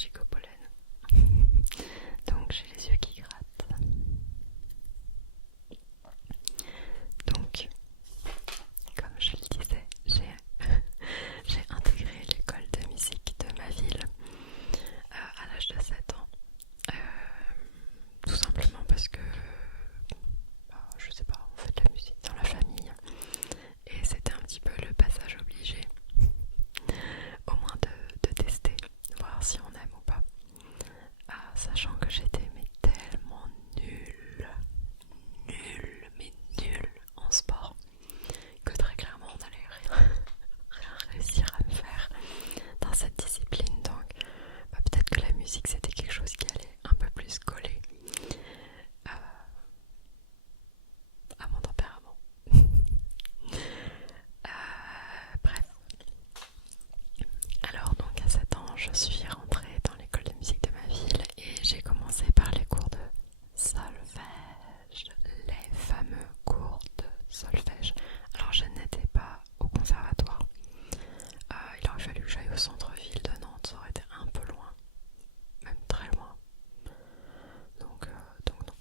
allergique au pollen. Donc j'ai les yeux qui grattent. Donc, comme je le disais, j'ai intégré l'école de musique de ma ville à l'âge de 7 ans. Tout simplement parce que, je sais pas, on fait de la musique dans la famille. Et c'était un petit peu le passage obligé. Au moins de tester, voir si on aime ou pas. Sachant que j'étais mais tellement nulle en sport que très clairement on allait rien réussir à me faire dans cette discipline. Donc peut-être que la musique c'était quelque chose qui allait un peu plus coller à mon tempérament. Bref. Alors donc à 7 ans je suis rentrée dans l'école de musique de ma ville et j'ai commencé par les cours de solfège, les fameux cours de solfège. Alors je n'étais pas au conservatoire, il aurait fallu que j'aille au centre-ville de Nantes, ça aurait été un peu loin, même très loin, donc non.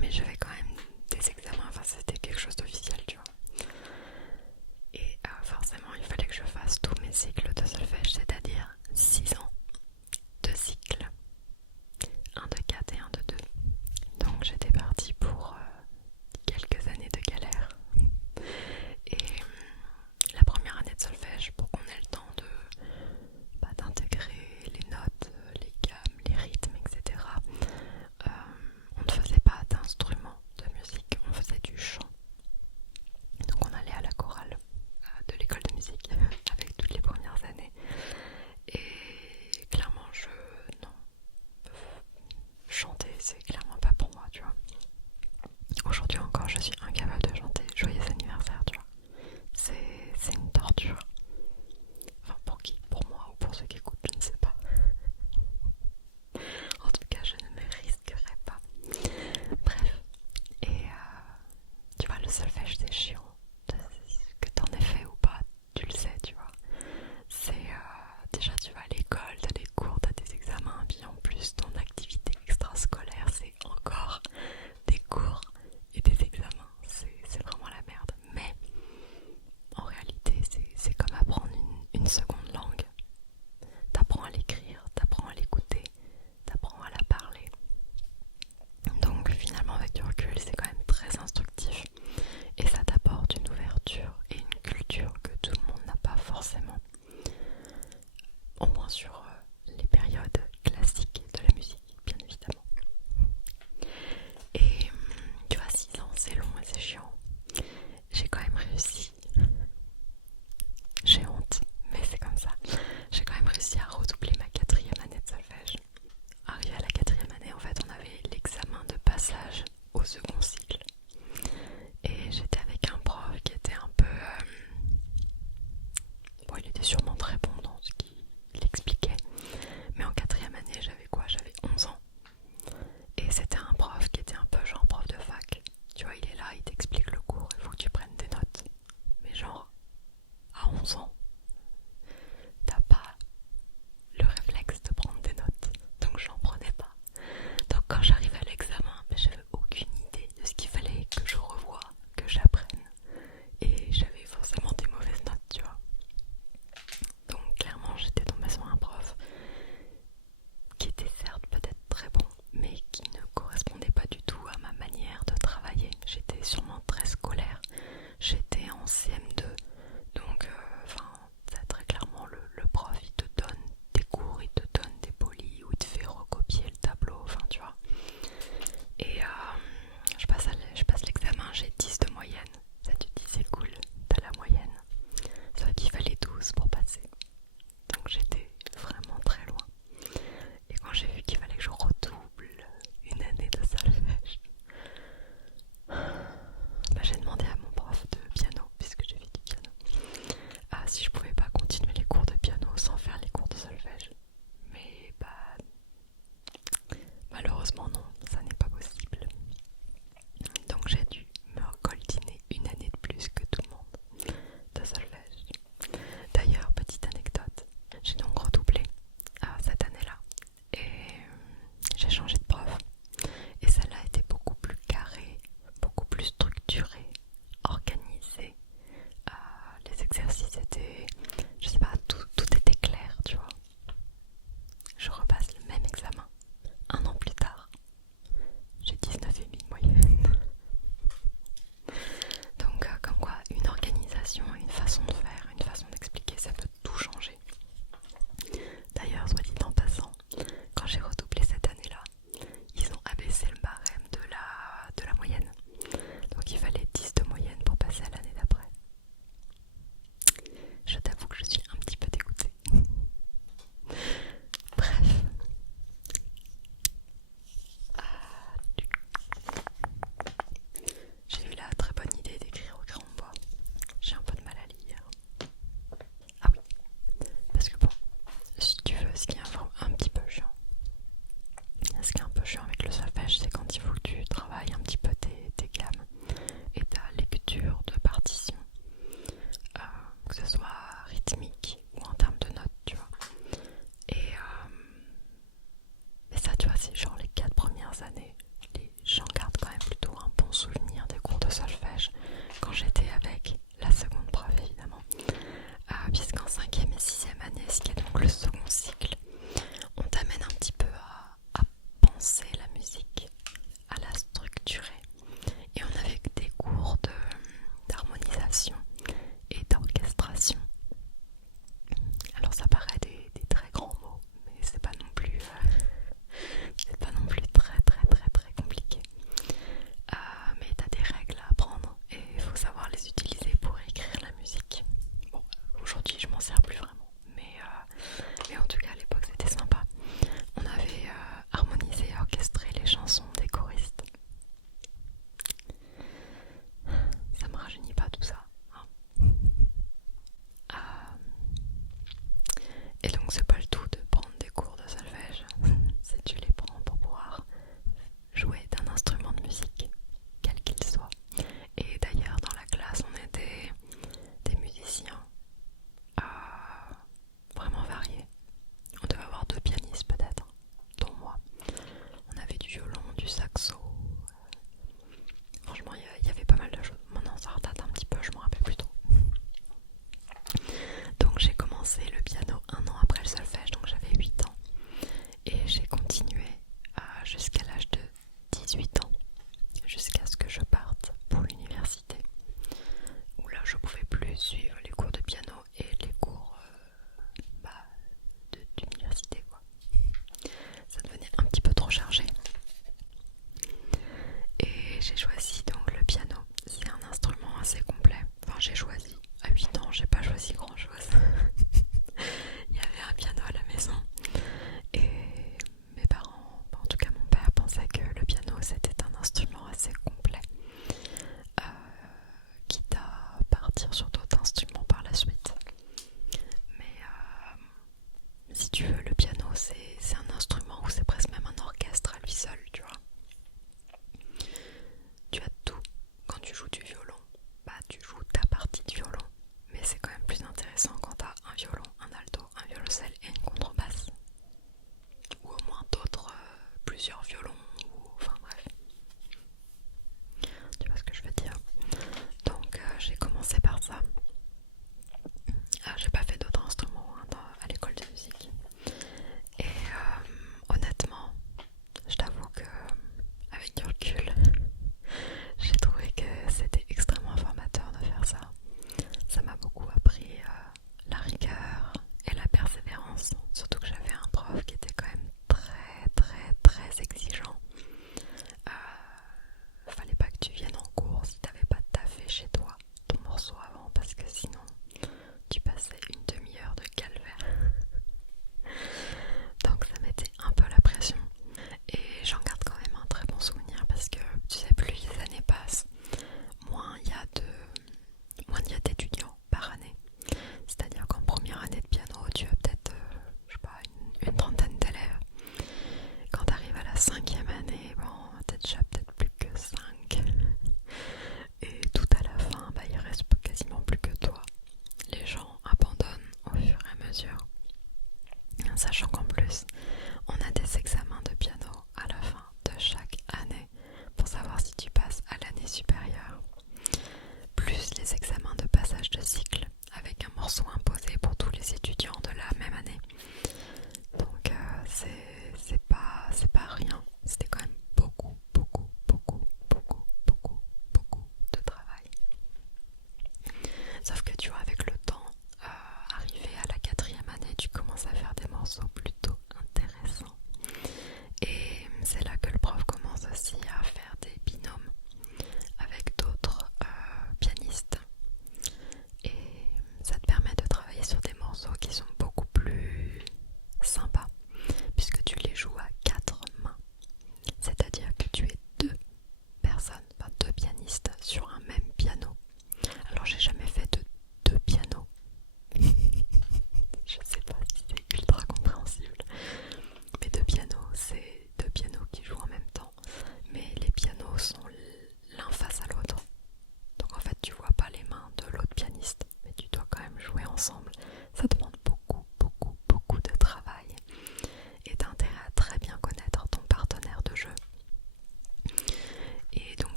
Mais j'avais quand même des examens, enfin c'était quelque chose d'officiel, tu vois. Et forcément il fallait que je fasse tous mes cycles de solfège, c'est-à-dire 6 ans de cycles, un de 4 et un de 2. Donc j'étais partie pour quelques années de galère. Et la première année de solfège, pour qu'on ait le temps d'intégrer les notes, les gammes, les rythmes, etc., on ne faisait pas d'instrument de musique, on faisait du chant. Donc on allait à la chorale de l'école de musique avec toutes les premières années. Et clairement, non, chanter c'est clairement pas pour moi, tu vois. Aujourd'hui encore je suis incapable de chanter joyeux anniversaire, tu vois. C'est une torture. Enfin pour qui? Pour moi ou pour ceux qui écoutent, je ne sais pas. En tout cas je ne me risquerai pas. Bref. Et tu vois, le solfège c'est chiant. Que t'en aies fait ou pas, tu le sais, tu vois. C'est déjà tu vas à l'école, t'as des cours, t'as des examens, puis en plus ton activité extrascolaire c'est encore des cours et des examens, c'est vraiment la merde. Mais en réalité c'est comme apprendre une seconde langue. T'apprends à l'écrire, t'apprends à l'écouter, t'apprends à la parler. Donc finalement avec du recul c'est quand même très instructif et ça t'apporte une ouverture et une culture que tout le monde n'a pas forcément, au moins sur les périodes classiques de la musique bien évidemment. Et tu vois, 6 ans c'est long et c'est chiant. J'ai quand même réussi, j'ai honte mais c'est comme ça, j'ai quand même réussi à redoubler ma 4e année de solfège. Arrivé à la 4e année, en fait on avait l'examen de passage au second cycle et j'étais avec un prof qui était un peu bon, il était sûrement très bon dans ce qu'il expliquait, mais en 4e année j'avais quoi? J'avais 11 ans et c'était un prof qui était un peu genre prof de fac, tu vois, il est là, il t'explique le cours, il faut que tu prennes des notes, mais genre à 11 ans t'as pas le réflexe de prendre des notes, donc j'en prenais pas. Donc quand j'arrivais à l'examen, j'avais aucune idée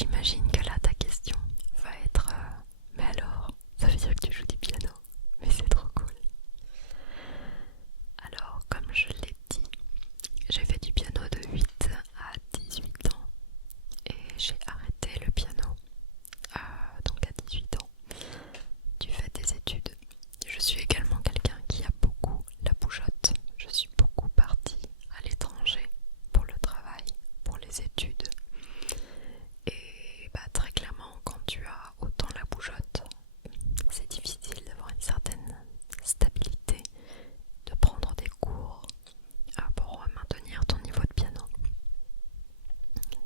j'imagine que là ta question va être mais alors, ça veut dire que tu joues du piano? Mais c'est trop cool. Alors, comme je l'ai dit, j'ai fait du piano de 8 à 18 ans et j'ai arrêté le piano donc à 18 ans du fait des études. Je suis également quelqu'un qui a beaucoup la bougeotte. Je suis beaucoup partie à l'étranger pour le travail, pour les études. Et très clairement, quand tu as autant la bougeotte, c'est difficile d'avoir une certaine stabilité, de prendre des cours pour maintenir ton niveau de piano.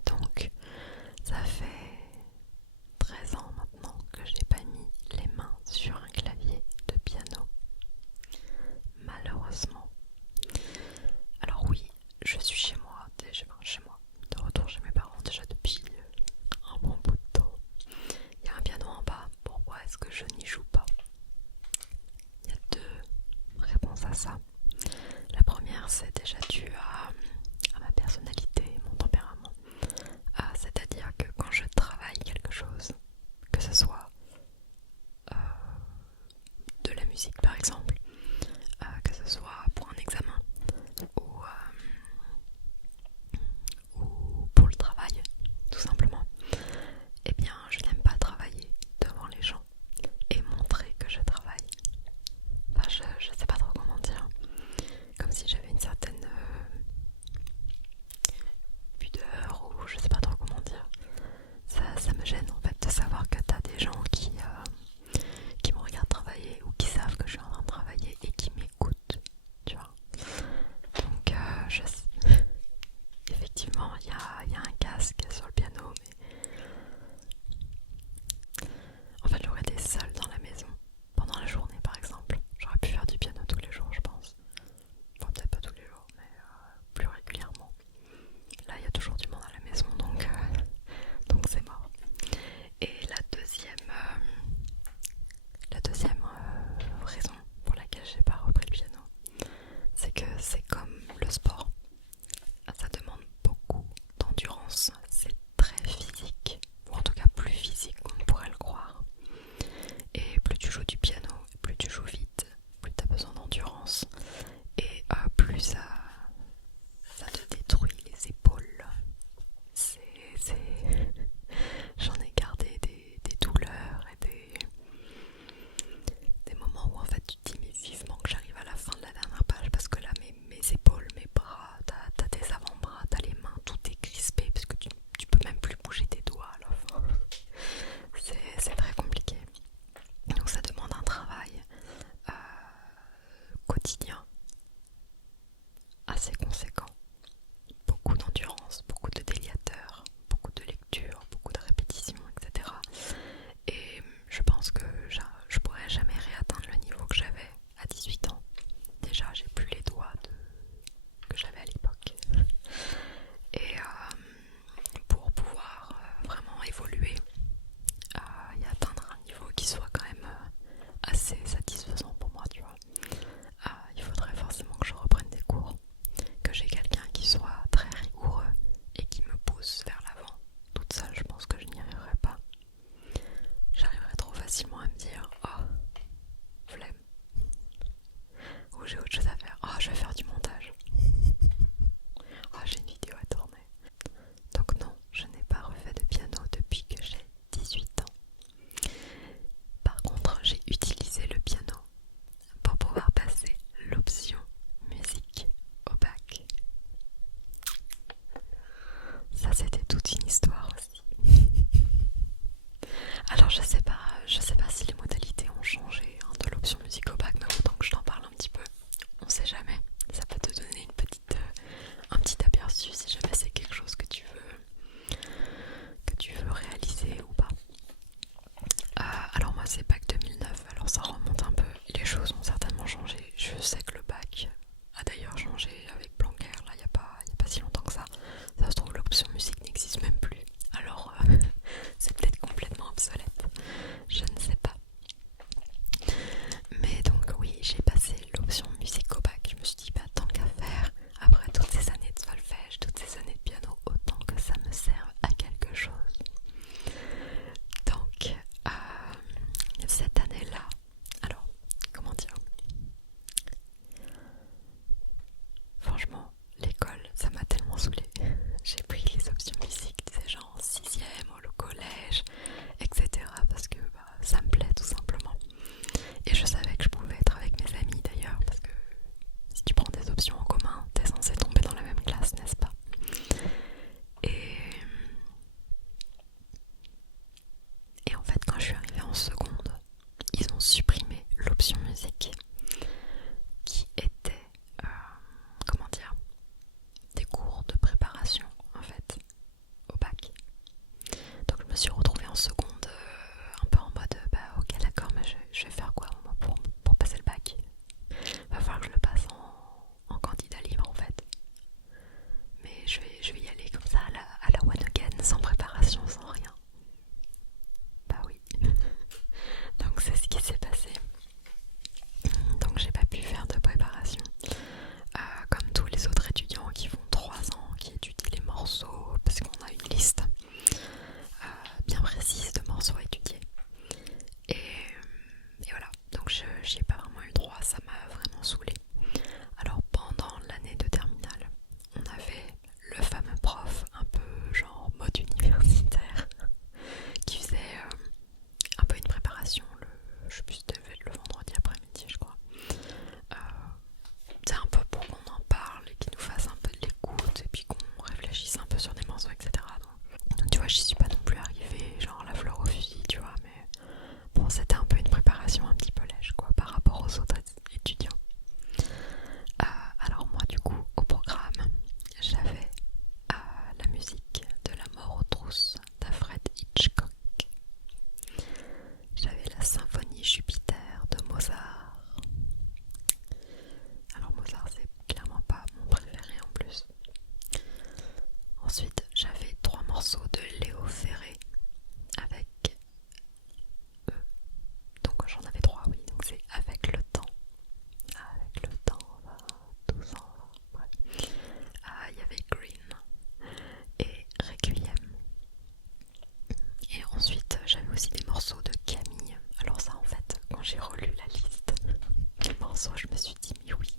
Donc, ça fait 13 ans maintenant que j'ai pas mis les mains sur un clavier de piano. Malheureusement. Alors oui, je suis chez moi, de retour chez mes parents déjà depuis un bon bout de temps. Il y a un piano en bas, pourquoi est-ce que je n'y joue pas? Il y a deux réponses à ça. La première, c'est déjà dû à ma personnalité, mon tempérament. C'est-à-dire que quand je travaille quelque chose, que ce soit de la musique par exemple, que ce soit pour un examen ou pour le travail, tout simplement, eh bien je n'aime pas travailler devant les gens et montrer que je travaille. Enfin, je sais pas trop comment dire, comme si j'avais une certaine pudeur ou je sais pas trop comment dire. Ça me gêne en fait de savoir que t'as des gens qui me regardent travailler ou qui savent que je suis en train de travailler et qui m'écoutent, tu vois. Donc effectivement il y a un casque sur le piano, mais en fait j'aurais été seule dans la maison pendant la journée par exemple. J'aurais pu faire du piano tous les jours je pense. Enfin peut-être pas tous les jours mais plus régulièrement. Là il y a toujours du monde à la maison donc c'est mort. Et la deuxième raison pour laquelle j'ai pas repris le piano, c'est que c'est comme le sport. Ça demande beaucoup d'endurance, c'est très physique, ou en tout cas plus physique qu'on ne pourrait le croire. Et plus tu joues du piano, plus tu joues vite, plus tu as besoin d'endurance, et plus ça te détruit les épaules. J'en ai gardé des douleurs et des moments où en fait tu te dis mais vivement que j'arrive à la fin de la dernière page parce que là mes épaules, mes bras, t'as tes avant-bras, t'as les mains, tout est crispé parce que tu peux même plus bouger tes doigts à la fin. C'est très compliqué. Donc ça demande un travail quotidien assez conséquent. Beaucoup d'endurance, beaucoup de déliateurs, beaucoup de lecture, beaucoup de répétitions, etc. Et je pense que je pourrais jamais réatteindre le niveau que j'avais à 18 ans. Déjà, j'ai plus les doigts que j'avais à l'époque. Et pour pouvoir vraiment évoluer et atteindre un niveau qui soit quand même assez satisfaisant pour moi, tu vois, il faudrait forcément que je reprenne des cours, que j'ai quelqu'un qui soit très rigoureux et qui me pousse vers l'avant. Toute seule, je pense que je n'y arriverai pas. J'arriverai trop facilement à me dire oh, flemme, ou j'ai autre chose à faire, oh, je vais faire du montage, oh, j'ai une vidéo à tourner. Donc non, je n'ai pas refait de piano depuis que j'ai 18 ans. Par contre, j'ai utilisé le piano pour pouvoir passer l'option musique au bac. Ça, c'était toute une histoire aussi. Alors je sais pas si les modalités ont changé de l'option musique au bac, mais autant que je t'en parle un petit peu, on sait jamais. Ça peut te donner un petit aperçu si jamais c'est quelque chose que tu veux réaliser ou pas. Alors moi c'est bac 2009, alors ça remonte un peu. Les choses ont certainement changé. Je sais que le bac a d'ailleurs changé avec Blanquer, là il n'y a pas si longtemps que ça. Ça se trouve l'option musique n'existe même plus. Alors c'est peut-être complètement obsolète. Je ne sais pas. en seconde, ils ont supprimé l'option musique qui était, comment dire, des cours de préparation en fait au bac. Donc je me suis retrouvée en seconde un peu en mode bah ok d'accord mais je vais faire quoi moi, pour passer le bac. Va falloir que je le passe en candidat libre en fait. Mais je vais y aller comme ça à la one again, sans préparation, sans rien. Bah oui. Donc c'est ce qui s'est passé. Donc j'ai pas pu faire de préparation. Comme tous les autres étudiants qui font 3 ans, qui étudient les morceaux, parce qu'on a une liste bien précise de morceaux à étudier. Et voilà, donc j'y ai pas vraiment eu le droit, ça m'a vraiment saoulée. Alors pendant l'année de terminale, on avait le fameux prof un peu genre mode universitaire qui faisait un peu une préparation, je sais plus si c'était le vendredi après-midi je crois. C'est un peu pour qu'on en parle et qu'il nous fasse un peu de l'écoute et puis qu'on réfléchisse un peu sur des morceaux, etc. Donc tu vois, j'y suis pas non plus arrivée genre la fleur au fusil, tu vois, mais bon, c'était un peu une préparation un petit peu lèche quoi par rapport aux autres étudiants. Alors moi du coup au programme j'avais la musique de La mort aux trousses d'Alfred Hitchcock. J'avais la symphonie Jupiter de Mozart. Alors Mozart c'est clairement pas mon préféré en plus. Ensuite j'avais 3 morceaux de Léo Ferré avec donc j'en avais 3 oui, donc c'est Avec le temps. Avec le temps, 12 ans, bref. Il y avait Green et Requiem. Et ensuite j'avais aussi des morceaux de Camille. Alors ça en fait, quand j'ai relu la liste des morceaux, je me suis dit mais oui.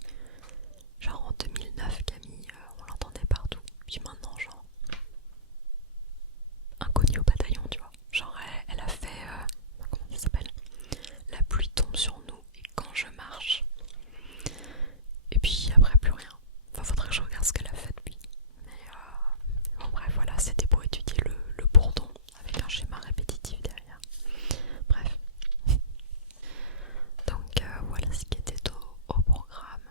Genre en 2009 Camille, on l'entendait partout. Puis maintenant genre inconnue au bataillon, tu vois. Genre elle a fait, comment ça s'appelle, La pluie tombe sur nous et Quand je marche. Et puis après plus rien. Enfin faudrait que je regarde ce qu'elle a fait depuis. Mais bon bref voilà, c'était pour étudier le bourdon avec un schéma répétitif derrière. Bref. Donc voilà ce qui était au programme.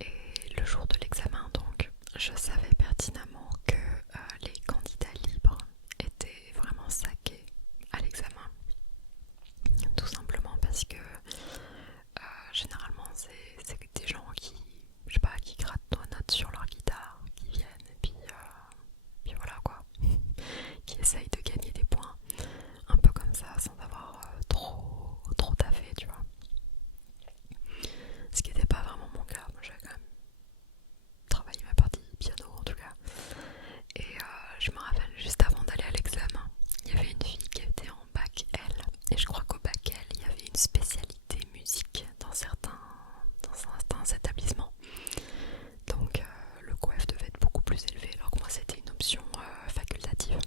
Et le jour de l'examen donc, je savais pertinemment que les candidats libres étaient vraiment saqués à l'examen. Tout simplement parce que généralement c'est des gens qui, je sais pas, qui grattent nos notes sur leur guitare, qui viennent et puis voilà quoi, qui essayent de gagner des points un peu comme ça sans avoir trop taffé, tu vois. Ce qui n'était pas vraiment mon cas, moi j'avais quand même travaillé ma partie piano en tout cas. Et je me rappelle juste avant d'aller à l'examen, il y avait une fille qui était en bac L et je crois qu'au bac L il y avait une spécialité musique dans certains établissements. Donc le coef devait être beaucoup plus élevé alors que moi c'était une option facultative.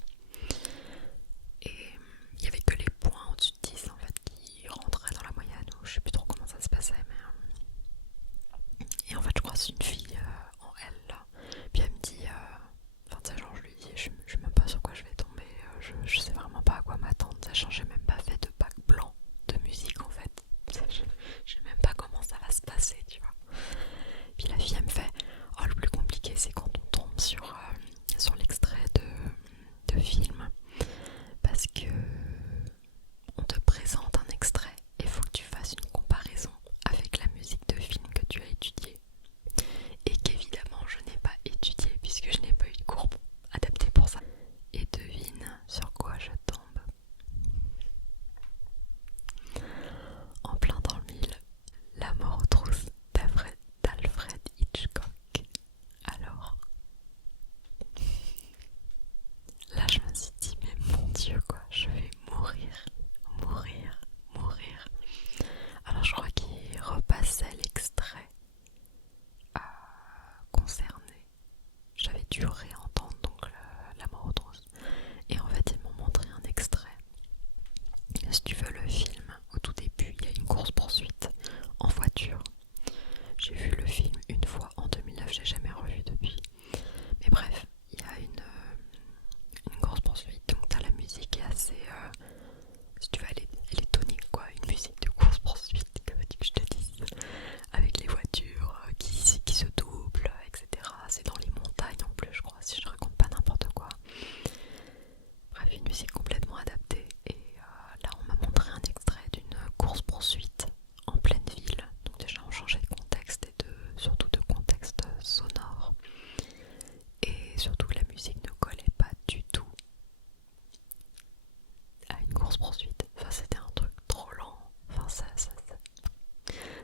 Et il y avait que les points au-dessus de 10 en fait qui rentraient dans la moyenne, ou je sais plus trop comment ça se passait, mais et en fait je crois que c'est une fille en L là, puis elle me dit enfin tu sais genre je lui dis je sais même pas sur quoi je vais tomber, je sais vraiment pas à quoi m'attendre, sachant que j'ai même pas fait de bac blanc de musique en fait, je sais même pas comment ça va se passer, tu vois. Puis la fille elle me fait oh le plus compliqué c'est quand on tombe sur l'extrait de film, parce que on te présente un extrait et il faut que tu fasses une comparaison avec la musique de film que tu as étudiée et qu'évidemment je n'ai pas étudié puisque je n'ai pas eu de cours adapté pour ça. Et devine sur quoi je tombe. course-poursuite. Enfin, c'était un truc trop lent. Enfin,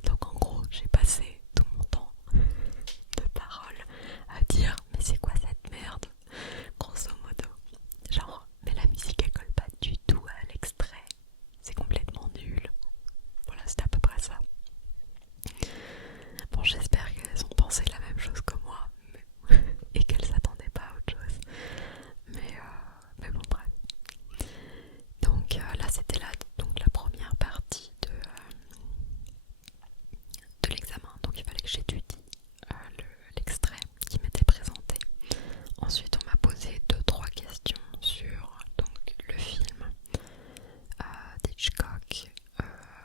Donc en gros, j'ai passé tout mon temps de parole à dire mais c'est quoi cette merde, grosso modo. Genre, mais la musique elle colle pas du tout à l'extrait. C'est complètement nul. Voilà, c'était à peu près ça. Bon, j'espère qu'elles ont pensé la même chose que moi et qu'elles s'attendaient pas à autre chose. Mais bon, bref. Donc là, c'était donc la première partie de l'examen. Donc il fallait que j'étudie l'extrait qui m'était présenté. Ensuite, on m'a posé 2-3 questions sur donc, le film d'Hitchcock.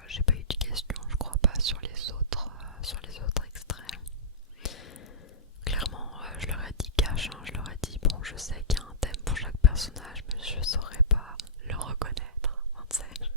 J'ai pas eu de questions, je crois pas, sur les autres extraits. Clairement, je leur ai dit cash, hein, je leur ai dit bon, je sais qu'il y a un thème pour chaque personnage, mais je saurais pas le reconnaître. Enfin, tu sais,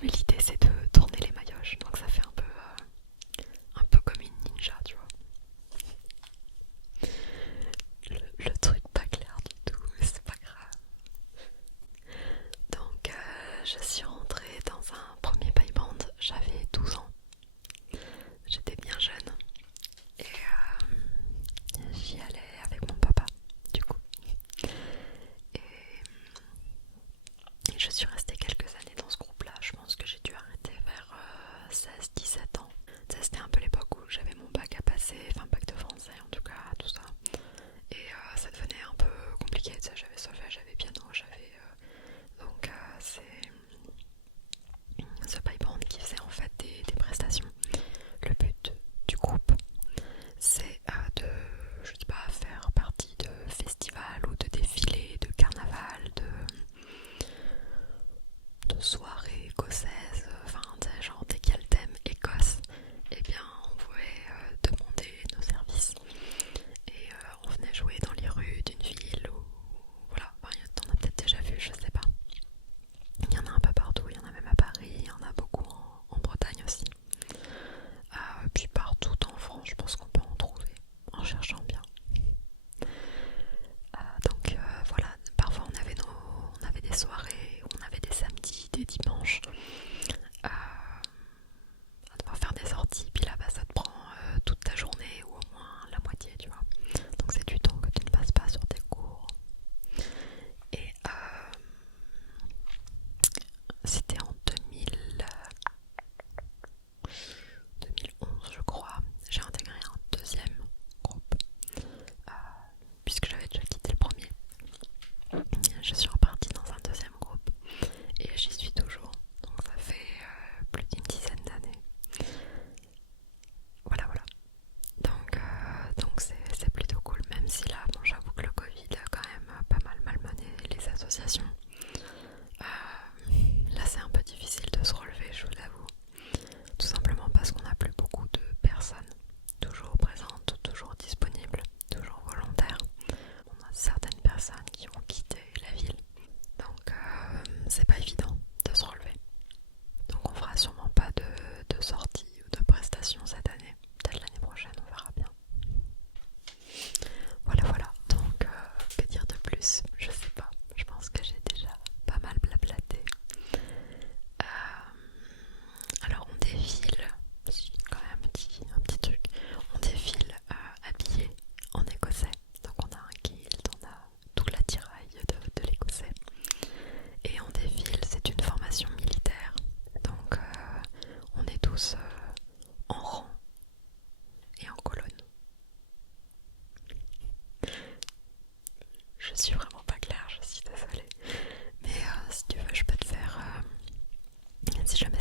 Mais l'idée c'est de tourner les maillotches, donc ça fait un peu comme une ninja, tu vois. Le truc pas clair du tout, mais c'est pas grave. Donc je suis rentrée dans un premier boy band, j'avais 12 ans. J'étais bien jeune et j'y allais avec mon papa du coup. Et, et je suis restée quelques années dans ce groupe-là. Je pense que j'ai dû arrêter vers 16-17 ans. Ça, c'était un peu l'époque où j'avais mon bac à passer, enfin bac de français en tout cas, tout ça. Et ça devenait un peu compliqué, tu sais, j'avais solfège, j'avais piano, j'avais... donc c'est ce boy band qui faisait en fait des prestations. Le but du groupe, c'est de, je sais pas, faire partie de festivals ou de défilés, de carnaval, de soirées écossaises, enfin genre dès qu'il y a le thème Écosse, eh bien on pouvait demander nos services et on venait jouer dans les rues d'une ville ou voilà, enfin, t'en as peut-être déjà vu, je sais pas. Il y en a un peu partout, il y en a même à Paris, il y en a beaucoup en Bretagne aussi. Puis partout en France, je pense qu'on peut en trouver en cherchant bien. Donc voilà, parfois on avait des soirées, on avait des samedis, des dimanches à devoir faire des sorties, puis là bah, ça te prend toute ta journée ou au moins la moitié, tu vois. Donc c'est du temps que tu ne passes pas sur tes cours. Et c'était en 2011 je crois, j'ai intégré un deuxième groupe puisque j'avais déjà quitté le premier. Je suis repartie dans un deuxième groupe et j'y suis toujours. Donc ça fait plus d'une dizaine d'années. Voilà, voilà. Donc c'est plutôt cool, même si là, bon, j'avoue que le Covid a quand même pas mal malmené les associations. Là c'est un peu difficile de se relever, je vous l'avoue. Tout simplement parce qu'on n'a plus beaucoup de personnes toujours présentes, toujours disponibles, toujours volontaires. On a certaines personnes qui ont quitté la ville. Donc c'est pas évident de se relever. Donc on fera sûrement pas de sortie ou de prestations cette année. Peut-être l'année prochaine, on verra bien. Voilà, voilà. Donc que dire de plus? Je sais pas. Je pense que j'ai déjà pas mal blablaté. Alors on défile, si, quand même un petit truc. On défile habillé en écossais. Donc on a un kilt, on a tout l'attirail de l'écossais. Et on défile, c'est une formation militaire. Donc on est tous en rang et en colonne. Je suis vraiment pas claire, je suis désolée. Mais si tu veux, je peux te faire... si jamais